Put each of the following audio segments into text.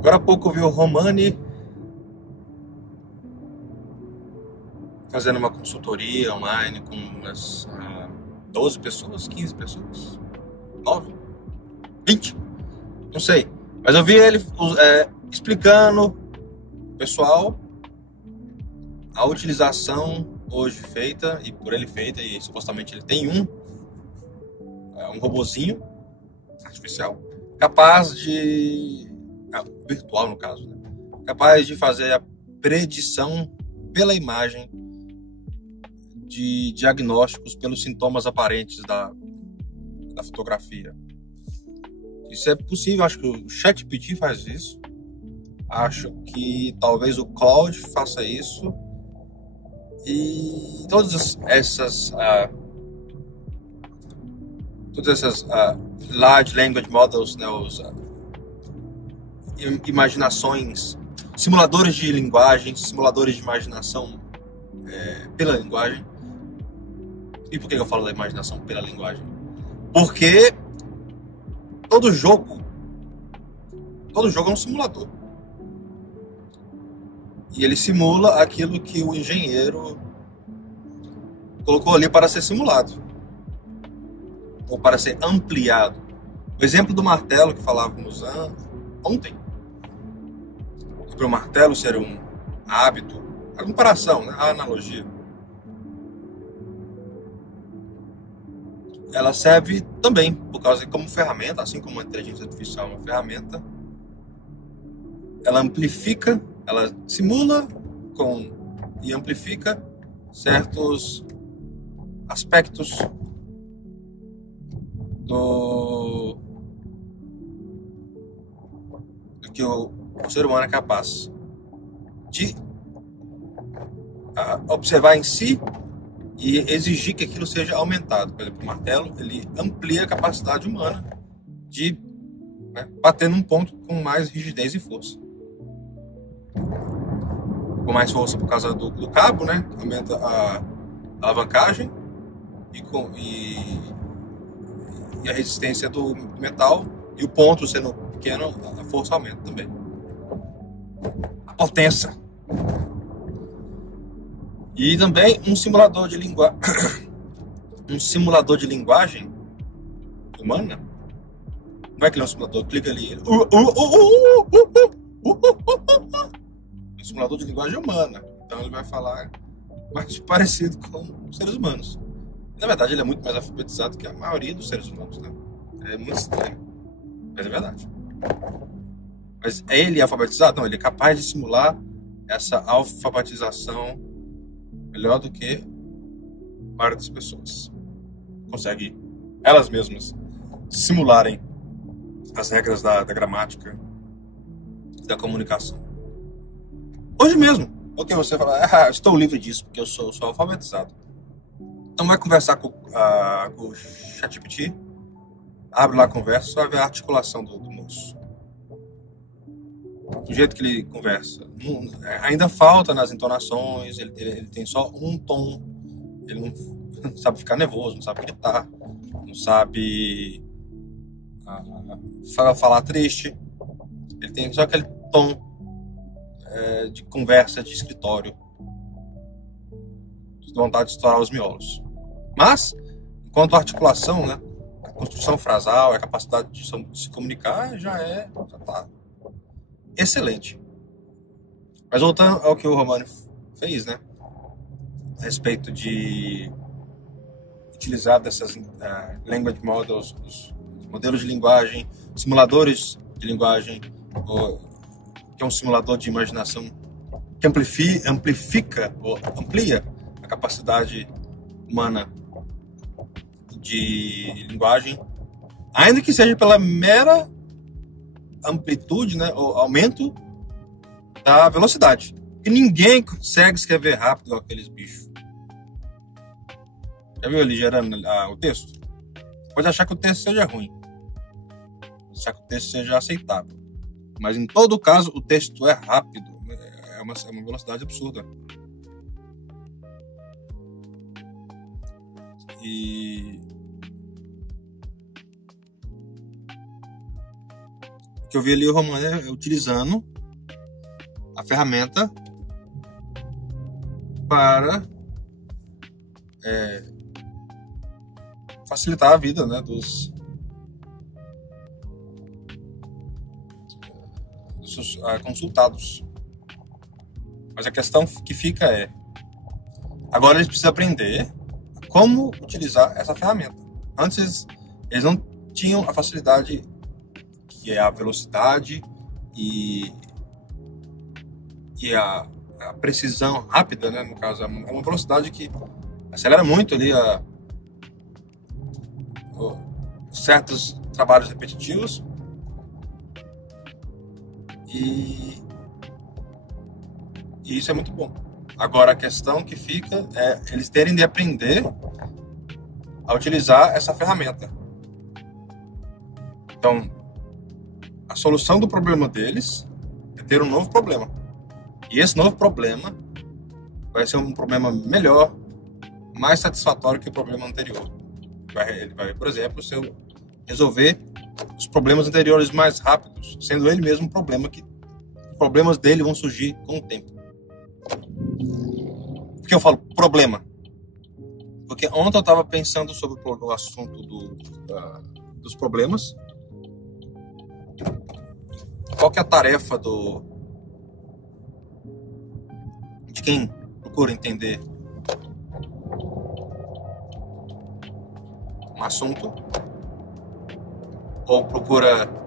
Agora há pouco eu vi o Romani fazendo uma consultoria online com umas 12 pessoas, 15 pessoas, 9, 20, não sei. Mas eu vi ele explicando, pessoal, a utilização hoje feita, e por ele feita, e supostamente ele tem um robozinho artificial, capaz de, virtual no caso, né? Capaz de fazer a predição pela imagem de diagnósticos pelos sintomas aparentes da fotografia. Isso é possível, acho que o ChatGPT faz isso, acho que talvez o Claude faça isso, e todas essas large language models, né, imaginações, simuladores de linguagem, simuladores de imaginação pela linguagem. E por que eu falo da imaginação pela linguagem? Porque todo jogo é um simulador. E ele simula aquilo que o engenheiro colocou ali para ser simulado, ou para ser ampliado. O exemplo do martelo que falávamos ontem, sobre o martelo ser um hábito, a comparação, né, a analogia, ela serve também, por causa que como ferramenta, assim como a inteligência artificial é uma ferramenta, ela amplifica, ela simula e amplifica certos aspectos do que o ser humano é capaz de observar em si e exigir que aquilo seja aumentado. Por exemplo, o martelo, ele amplia a capacidade humana de bater num ponto com mais rigidez e força. Com mais força por causa do cabo, né? Aumenta a alavancagem e a resistência do metal, e o ponto sendo pequeno, a força aumenta também. A potência. E também um simulador de linguagem humana. Não é que ele é um simulador, clica ali. Um simulador de linguagem humana. Então ele vai falar mais parecido com os seres humanos. Na verdade, ele é muito mais alfabetizado que a maioria dos seres humanos, né? É muito estranho, mas é verdade. Mas é ele alfabetizado? Não, ele é capaz de simular essa alfabetização melhor do que a maioria das pessoas. Consegue elas mesmas simularem as regras da gramática e da comunicação. Hoje mesmo, porque você fala, estou livre disso, porque eu sou alfabetizado. Então vai conversar com o ChatGPT, abre lá a conversa, só vai ver a articulação do moço. Do jeito que ele conversa. Ainda falta nas entonações, ele tem só um tom, ele não sabe ficar nervoso, não sabe gritar, não sabe falar triste, ele tem só aquele tom de conversa de escritório, de vontade de estourar os miolos. Mas, enquanto a articulação, né, a construção frasal, a capacidade de se comunicar já tá excelente. Mas voltando ao que o Romani fez, né, a respeito de utilizar dessas language models, os modelos de linguagem, simuladores de linguagem, que é um simulador de imaginação que amplifica ou amplia a capacidade humana de linguagem, ainda que seja pela mera amplitude, né, ou aumento da velocidade. E ninguém consegue escrever rápido igual aqueles bichos. Já viu ele gerando o texto? Pode achar que o texto seja ruim, pode achar que o texto seja aceitável, mas em todo caso o texto é rápido, é uma velocidade absurda. E que eu vi ali o Romani utilizando a ferramenta para facilitar a vida, né, dos consultados. Mas a questão que fica é, agora eles precisam aprender como utilizar essa ferramenta. Antes eles não tinham a facilidade, que é a velocidade e a precisão rápida, né? No caso, é uma velocidade que acelera muito ali certos trabalhos repetitivos e isso é muito bom. Agora, a questão que fica é eles terem de aprender a utilizar essa ferramenta. Então, a solução do problema deles é ter um novo problema. E esse novo problema vai ser um problema melhor, mais satisfatório que o problema anterior. Ele vai, por exemplo, resolver os problemas anteriores mais rápidos, sendo ele mesmo um problema que os problemas dele vão surgir com o tempo. Por que eu falo problema? Porque ontem eu estava pensando sobre o assunto dos problemas. Qual que é a tarefa de quem procura entender um assunto ou procura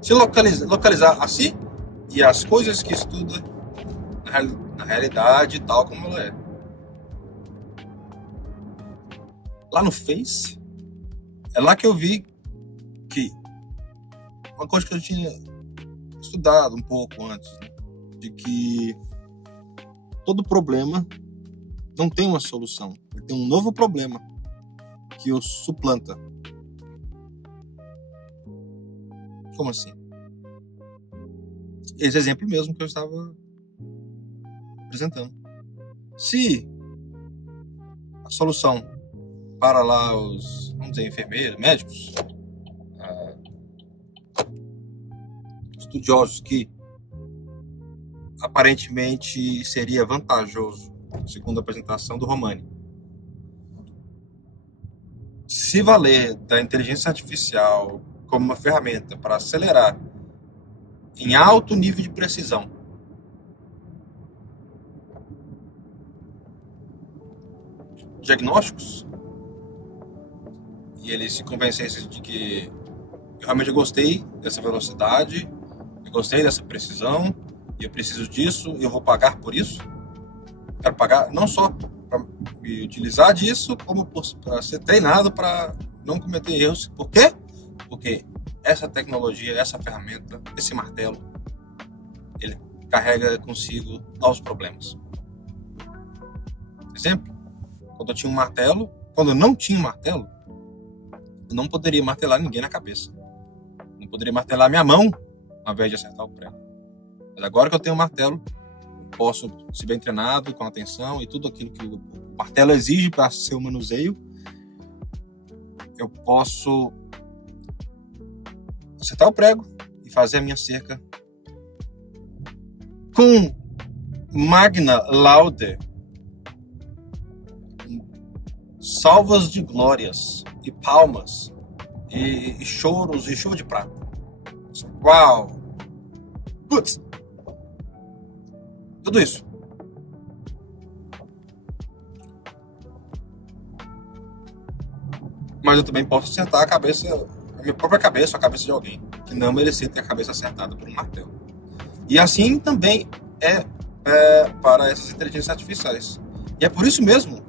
se localizar a si e as coisas que estuda na realidade tal como ela é. Lá no Face, é lá que eu vi que uma coisa que eu tinha estudado um pouco antes, né? De que todo problema não tem uma solução, ele tem um novo problema que o suplanta. Como assim? Esse exemplo mesmo que eu estava apresentando. Se a solução para lá os, vamos dizer, enfermeiros, médicos, estudiosos, que aparentemente seria vantajoso, segundo a apresentação do Romani, se valer da inteligência artificial como uma ferramenta para acelerar em alto nível de precisão diagnósticos, e eles se convencessem de que eu realmente gostei dessa velocidade, eu gostei dessa precisão, e eu preciso disso, e eu vou pagar por isso. Quero pagar não só para me utilizar disso, como para ser treinado para não cometer erros. Por quê? Porque essa tecnologia, essa ferramenta, esse martelo, ele carrega consigo novos problemas. Exemplo, quando eu tinha um martelo, quando eu não tinha um martelo, eu não poderia martelar ninguém na cabeça. Não poderia martelar minha mão ao invés de acertar o prego. Mas agora que eu tenho um martelo, eu posso ser bem treinado, com atenção e tudo aquilo que o martelo exige para seu manuseio, eu posso acertar o prego e fazer a minha cerca com magna laude, salvas de glórias e palmas e choros e chuva de prata. Uau! Putz! Tudo isso. Mas eu também posso acertar a minha própria cabeça, a cabeça de alguém que não merecia ter a cabeça acertada por um martelo. E assim também é para essas inteligências artificiais. E é por isso mesmo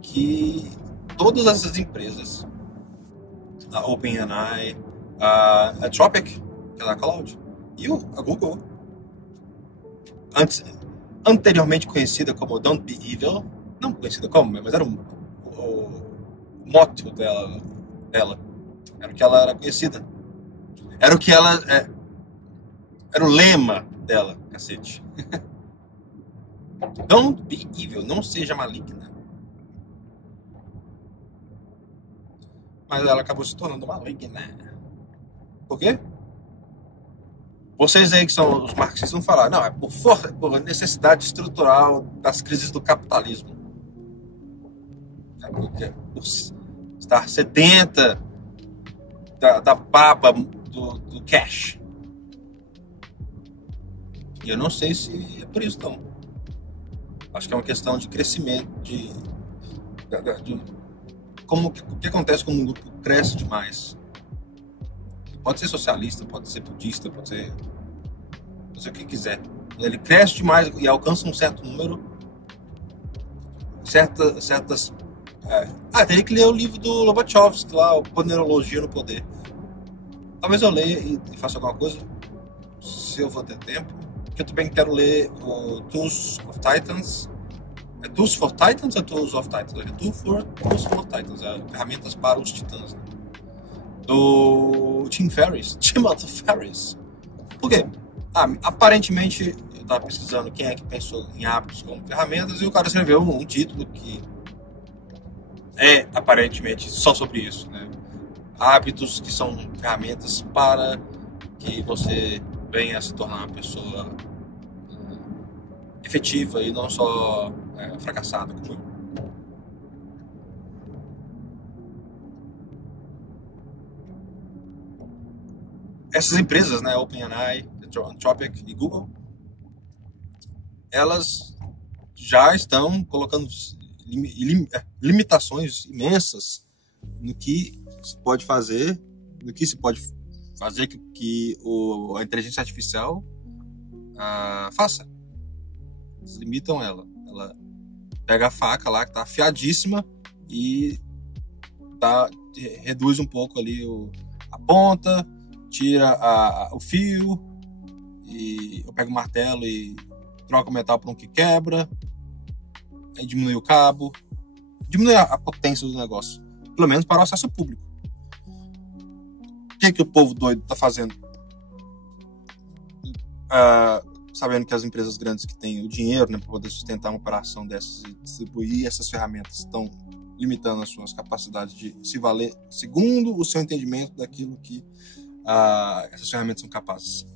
que todas essas empresas, a OpenAI, a Anthropic, que é da Cloud, e a Google, anteriormente conhecida como Don't Be Evil, não conhecida como, mas era o motto dela. Era o que ela era conhecida. Era o que ela... era o lema dela, cacete. Don't be evil, não seja maligna. Mas ela acabou se tornando maligna. Por quê? Vocês aí que são os marxistas vão falar, não, é por necessidade estrutural das crises do capitalismo. Por estar sedenta da baba do cash. E eu não sei se é por isso, não. Acho que é uma questão de crescimento, o que acontece quando um grupo cresce demais. Pode ser socialista, pode ser budista, pode ser o que quiser. Ele cresce demais e alcança um certo número, certas... teria que ler o livro do Lobachevsky lá, o Ponerologia no Poder. Talvez eu leia e faça alguma coisa, se eu for ter tempo. Porque eu também quero ler o Tools of Titans. É Tools for Titans ou Tools of Titans? É Tools for Titans, ferramentas para os titãs. Né? Do Tim Ferriss. Timothy Ferriss. Por quê? Aparentemente, eu estava pesquisando quem é que pensou em hábitos como ferramentas e o cara escreveu um título que é aparentemente só sobre isso, né? Hábitos que são ferramentas para que você venha a se tornar uma pessoa efetiva e não só fracassada como eu. Essas empresas, né, OpenAI, Anthropic e Google, elas já estão colocando limitações imensas no que se pode fazer, que a inteligência artificial faça. Eles limitam ela. Ela pega a faca lá que está afiadíssima e reduz um pouco ali a ponta, tira o fio, e eu pego o martelo e troco o metal para um que quebra, aí diminui o cabo, diminui a potência do negócio, pelo menos para o acesso público. O que o povo doido está fazendo? Sabendo que as empresas grandes que têm o dinheiro, né, para poder sustentar uma operação dessas e distribuir essas ferramentas estão limitando as suas capacidades de se valer segundo o seu entendimento daquilo que essas ferramentas são capazes.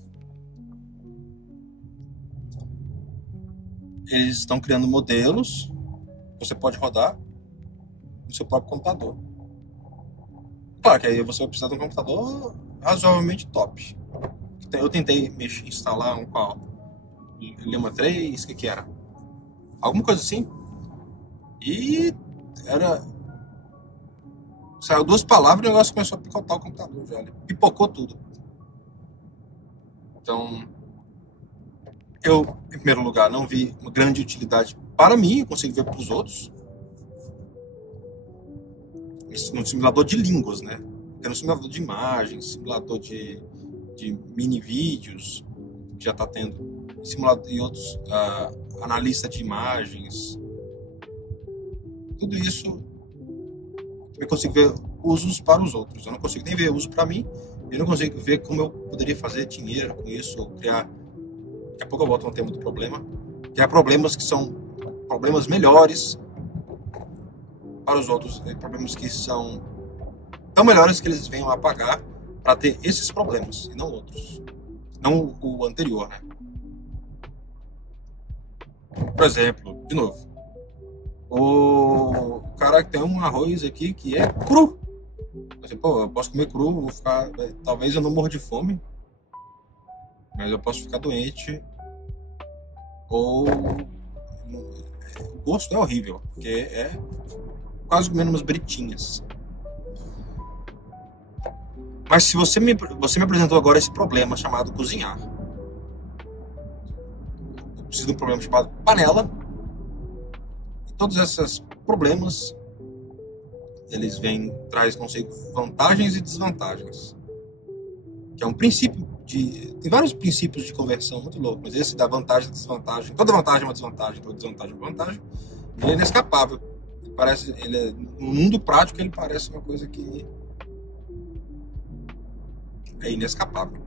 Eles estão criando modelos que você pode rodar no seu próprio computador. Claro que aí você vai precisar de um computador razoavelmente top. Eu tentei instalar um qual? Lima 3, o que era? Alguma coisa assim. E saiu 2 palavras e o negócio começou a picotar o computador já. Pipocou tudo. Então, eu, em primeiro lugar, não vi uma grande utilidade para mim, eu consigo ver para os outros. Isso no simulador de línguas, né? Porque no simulador de imagens, simulador de mini vídeos, que já está tendo, simulador e outros, analista de imagens. Tudo isso eu consigo ver usos para os outros. Eu não consigo nem ver uso para mim. Eu não consigo ver como eu poderia fazer dinheiro com isso, ou criar. Daqui a pouco eu volto no tema do problema. Criar problemas que são problemas melhores para os outros, problemas que são tão melhores que eles venham a pagar para ter esses problemas e não outros. Não o anterior, né? Por exemplo, de novo, o cara que tem um arroz aqui que é cru. Assim, pô, eu posso comer cru, vou ficar. Talvez eu não morra de fome, mas eu posso ficar doente. Ou o gosto é horrível, porque é quase comendo umas britinhas. Mas se você me apresentou agora esse problema chamado cozinhar, eu preciso de um problema chamado panela. E todos esses problemas eles traz consigo vantagens e desvantagens. Que é um princípio tem vários princípios de conversão muito loucos, mas esse da vantagem e desvantagem, toda vantagem é uma desvantagem, toda desvantagem é uma vantagem, ele é inescapável. No mundo prático ele parece uma coisa que é inescapável.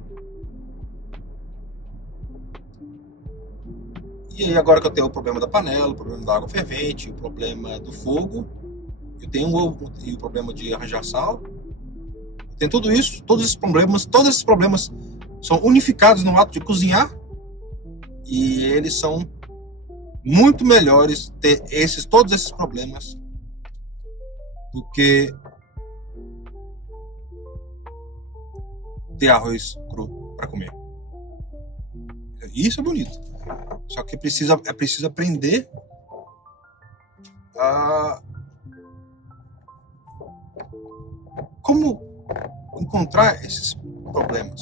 E aí agora que eu tenho o problema da panela, o problema da água fervente, o problema do fogo, eu tenho o problema de arranjar sal, tem tudo isso, todos esses problemas são unificados no ato de cozinhar, e eles são muito melhores ter todos esses problemas do que ter arroz cru para comer. Isso é bonito. Só que é preciso aprender a como encontrar esses problemas.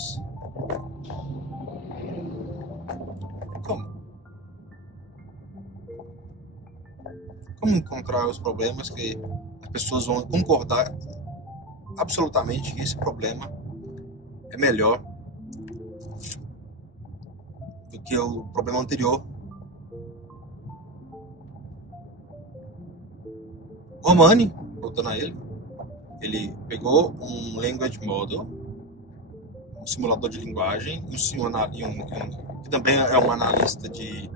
Como encontrar os problemas que as pessoas vão concordar absolutamente que esse problema é melhor do que o problema anterior. Romani, voltando a ele pegou um language model, um simulador de linguagem, que também é um analista de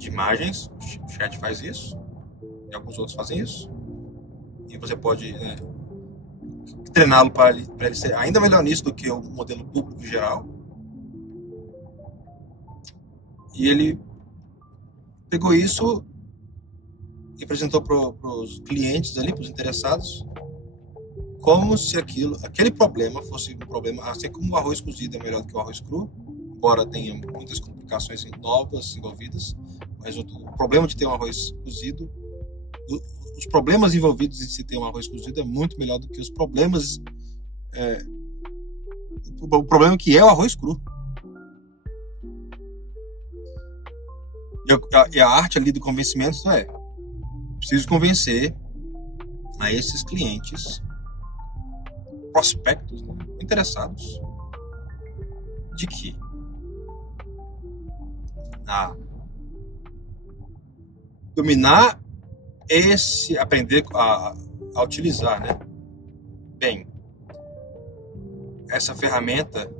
imagens. O chat faz isso, e alguns outros fazem isso, e você pode treiná-lo para ele ser ainda melhor nisso do que o modelo público geral. E ele pegou isso e apresentou para os clientes ali, para os interessados, como se aquele problema fosse um problema, assim como o arroz cozido é melhor do que o arroz cru, embora tenha muitas complicações novas envolvidas, mas o problema de ter um arroz cozido, os problemas envolvidos em se ter um arroz cozido é muito melhor do que os problemas, o problema que é o arroz cru. E a arte ali do convencimento preciso convencer a esses clientes, prospectos, interessados, de que dominar aprender a utilizar, bem, essa ferramenta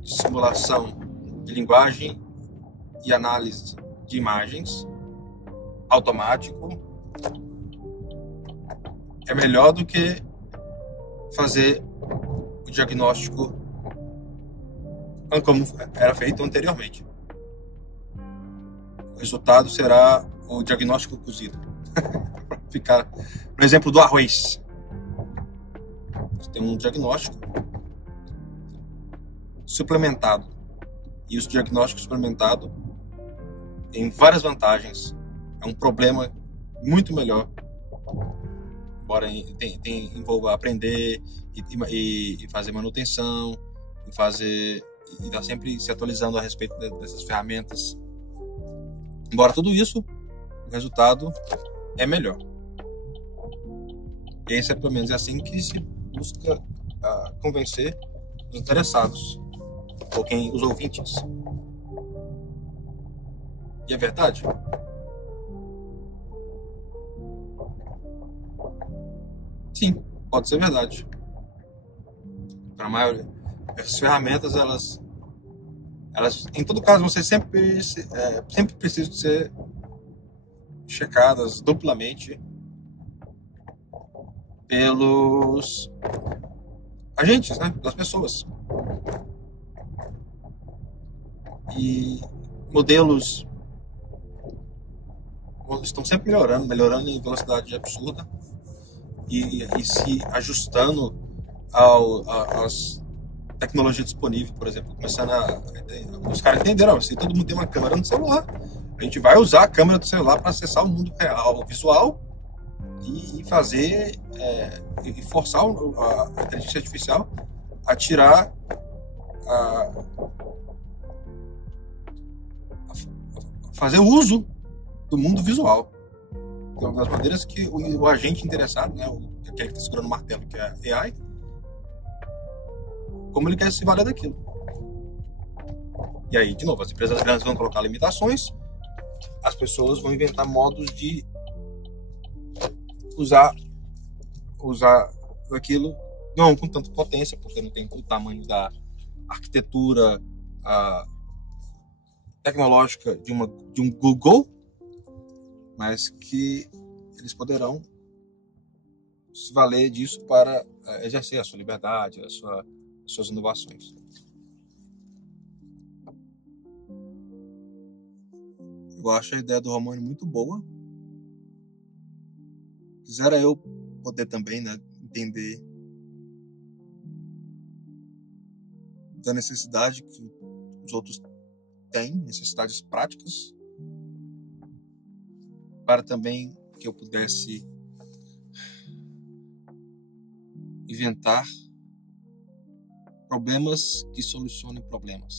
de simulação de linguagem e análise de imagens automático é melhor do que fazer o diagnóstico como era feito anteriormente. O resultado será o diagnóstico cozido. Ficar no exemplo do arroz. Você tem um diagnóstico suplementado. E o diagnóstico suplementado tem várias vantagens. É um problema muito melhor. Embora envolva aprender e fazer manutenção, e estar sempre se atualizando a respeito dessas ferramentas. Embora tudo isso, o resultado é melhor. Esse pelo menos é assim que se busca convencer os interessados, ou os ouvintes. E é verdade? Sim, pode ser verdade. Para a maioria, essas ferramentas, elas, em todo caso, você sempre precisam ser checadas duplamente pelos agentes, das pessoas. E modelos estão sempre melhorando em velocidade absurda e se ajustando às tecnologias disponíveis, por exemplo, os caras entenderam, se todo mundo tem uma câmera no celular, a gente vai usar a câmera do celular para acessar o mundo real, visual, e fazer e forçar a inteligência artificial a tirar fazer uso do mundo visual. Então, das maneiras que o agente interessado, aquele que está segurando o martelo, que é a AI, como ele quer se valer daquilo. E aí, de novo, as empresas grandes vão colocar limitações, as pessoas vão inventar modos de usar aquilo, não com tanta potência, porque não tem o tamanho da arquitetura, tecnológica de um Google, mas que eles poderão se valer disso para exercer a sua liberdade, as suas inovações. Eu acho a ideia do Romani muito boa. Quisera eu poder também, né, entender da necessidade que os outros têm, necessidades práticas, para também que eu pudesse inventar problemas que solucionem problemas.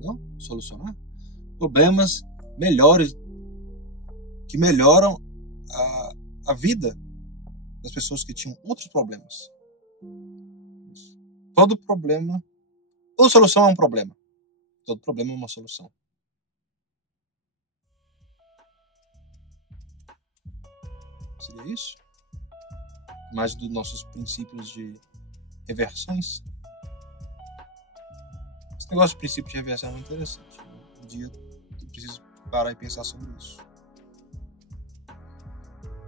Não? Solucionar? Problemas melhores, que melhoram a vida das pessoas que tinham outros problemas. Todo solução é um problema. Todo problema é uma solução. Seria isso? Mais dos nossos princípios de reversões. Esse negócio de princípio de reversão é muito interessante. Um dia eu preciso parar e pensar sobre isso.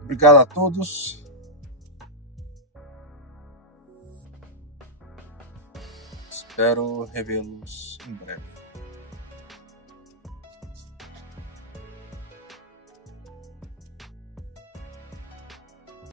Obrigado a todos. Espero revê-los em breve.